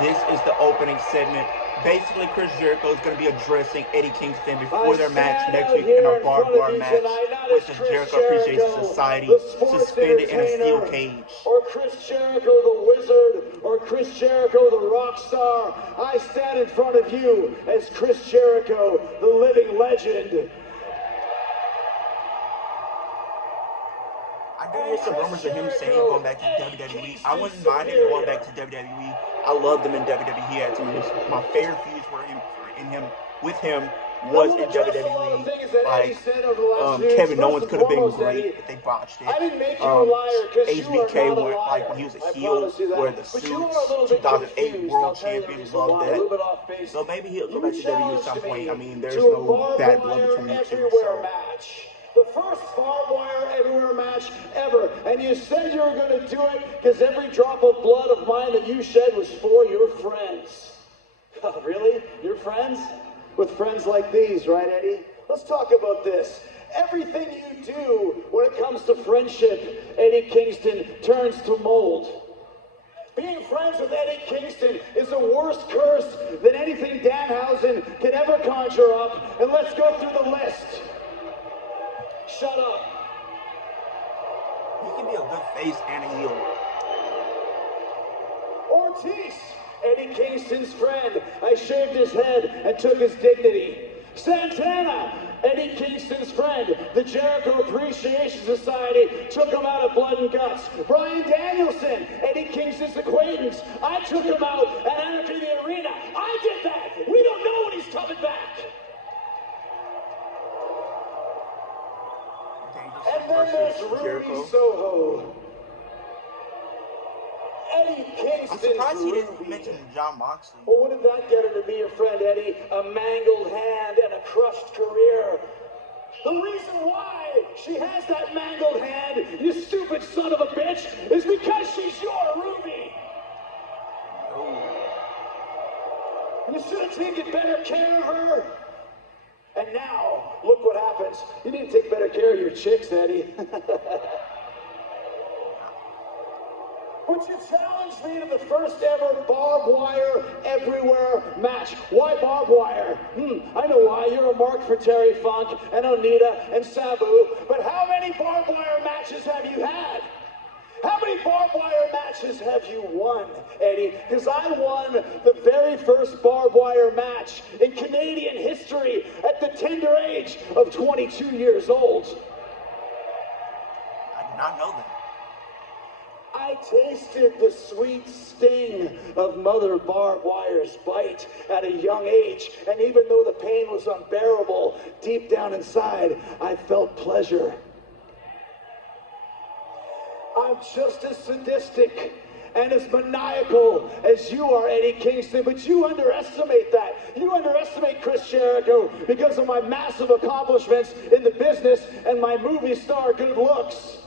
This is the opening segment. Basically, Chris Jericho is going to be addressing Eddie Kingston before their match next week in our barbed wire match, which is Jericho Appreciation Society, suspended in a steel cage. Or Chris Jericho the Wizard, or Chris Jericho the rock star. I stand in front of you as Chris Jericho, the living legend. I do hear some rumors of him saying going back to WWE. I wouldn't mind him going back to WWE. I loved him in WWE. He had some of my favorite feuds with him was in WWE. Like Kevin Owens could have been great, but they botched it. HBK went like when he was a heel, wear the suits. 2008 World Champion, loved that. So maybe he'll go back to WWE at some point. I mean, there's no bad blood between the two. So. The first barbed wire everywhere match ever. And you said you were going to do it because every drop of blood of mine that you shed was for your friends. Really? Your friends? With friends like these, right, Eddie? Let's talk about this. Everything you do when it comes to friendship, Eddie Kingston, turns to mold. Being friends with Eddie Kingston is a worse curse than anything Danhausen can ever conjure up. And let's go through the list. Shut up. He can be a good face and a heel. Ortiz, Eddie Kingston's friend. I shaved his head and took his dignity. Santana, Eddie Kingston's friend. The Jericho Appreciation Society took him out of blood and guts. Bryan Danielson, Eddie Kingston's acquaintance. I took him out at Anarchy in the Arena. I did that. We don't know when he's coming back. And then there's Ruby Soho. Eddie Kingston's I'm surprised he didn't mention Jon Moxley. Well, what did that get her to be your friend, Eddie? A mangled hand and a crushed career. The reason why she has that mangled hand, you stupid son of a bitch, is because she's your Ruby. You should have taken better care of her. And now, look what happens. You need to take better care of your chicks, Eddie. Would you challenge me to the first ever barbed wire everywhere match? Why barbed wire? I know why. You're a mark for Terry Funk and Onita and Sabu. But how many barbed wire matches have you had? How many barbed wire matches have you won, Eddie? Because I won the very first barbed wire match in Canadian history at the tender age of 22 years old. I did not know that. I tasted the sweet sting of Mother Barbed Wire's bite at a young age, and even though the pain was unbearable, deep down inside, I felt pleasure. I'm just as sadistic and as maniacal as you are, Eddie Kingston, but you underestimate that. You underestimate Chris Jericho because of my massive accomplishments in the business and my movie star good looks.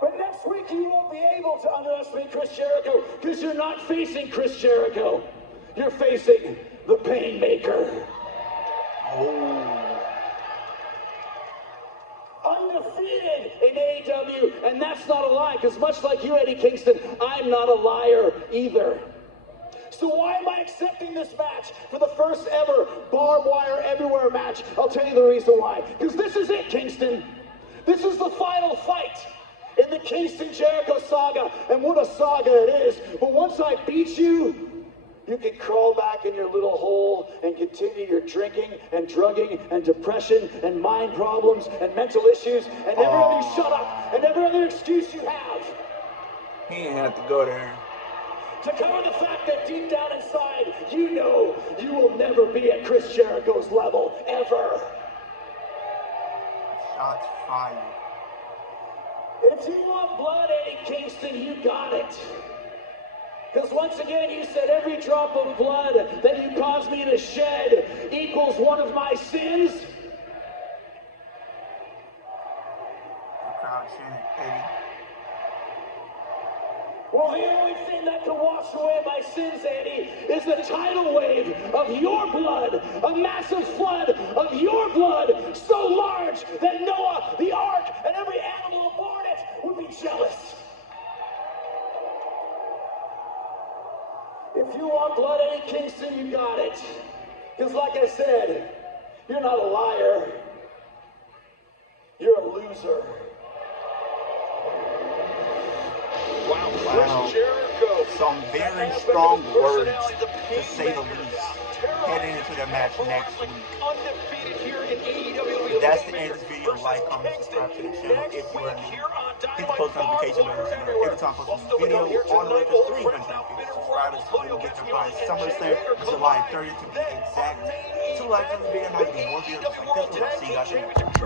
But next week you won't be able to underestimate Chris Jericho because you're not facing Chris Jericho. You're facing the Painmaker. Oh. Undefeated in AEW, and that's not a lie, because much like you, Eddie Kingston, I'm not a liar either. So why am I accepting this match for the first ever barbed wire everywhere match? I'll tell you the reason why. Because this is it, Kingston. This is the final fight in the Kingston Jericho saga, and what a saga it is. But once I beat you, you can crawl back in your little hole and continue your drinking and drugging and depression and mind problems and mental issues and every other shut up and every other excuse you have. He didn't have to go there. To cover the fact that deep down inside, you know you will never be at Chris Jericho's level, ever. Shots fired. If you want blood, Eddie Kingston, you got it. Because once again, you said every drop of blood that you caused me to shed equals one of my sins. The crowd chanted, Eddie. Well, the only thing that can wash away my sins, Eddie, is the tidal wave of your blood, a massive flood of your blood, so large that Noah, the ark, and every animal aboard it would be jealous. warm blood, Eddie Kingston, you got it. Because like I said, you're not a liar. You're a loser. Wow. Some very strong words, to say the least, heading into the match next week. That's the end of this video. Like, comment, subscribe to the channel if you are new. Hit the post notification bell so you know every time I post a video on the way to 350 subscribers. So we'll get to by SummerSlam, July 30th to be exact. 2 likes on the video, and I'll do more videos like this one. See you guys later.